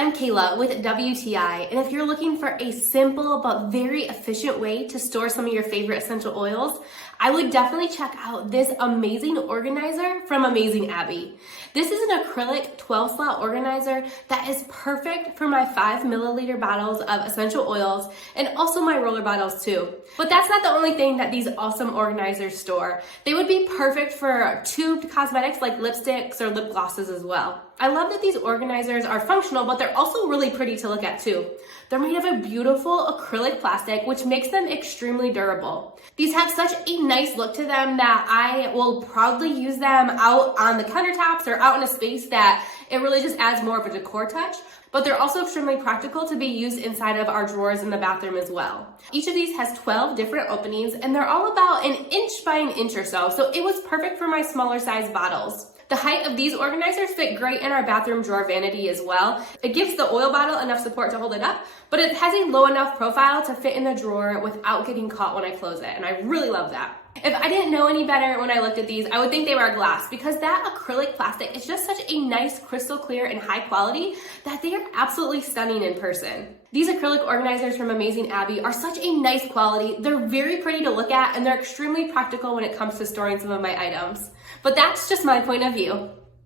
I'm Kayla with WTI, and if you're looking for a simple but very efficient way to store some of your favorite essential oils, I would definitely check out this amazing organizer from Amazing Abby. This is an acrylic 12-slot organizer that is perfect for my 5 milliliter bottles of essential oils and also my roller bottles too. But that's not the only thing that these awesome organizers store. They would be perfect for tubed cosmetics like lipsticks or lip glosses as well. I love that these organizers are functional, but they're also really pretty to look at too. They're made of a beautiful acrylic plastic, which makes them extremely durable. These have such a nice look to them that I will proudly use them out on the countertops or out in a space that it really just adds more of a decor touch. But they're also extremely practical to be used inside of our drawers in the bathroom as well. Each of these has 12 different openings, and they're all about an inch by an inch or so it was perfect for my smaller size bottles. The height of these organizers fit great in our bathroom drawer vanity as well. It gives the oil bottle enough support to hold it up, but it has a low enough profile to fit in the drawer without getting caught when I close it, and I really love that. If I didn't know any better when I looked at these, I would think they were glass because that acrylic plastic is just such a nice crystal clear and high quality that they are absolutely stunning in person. These acrylic organizers from Amazing Abby are such a nice quality. They're very pretty to look at and they're extremely practical when it comes to storing some of my items. But that's just my point of view.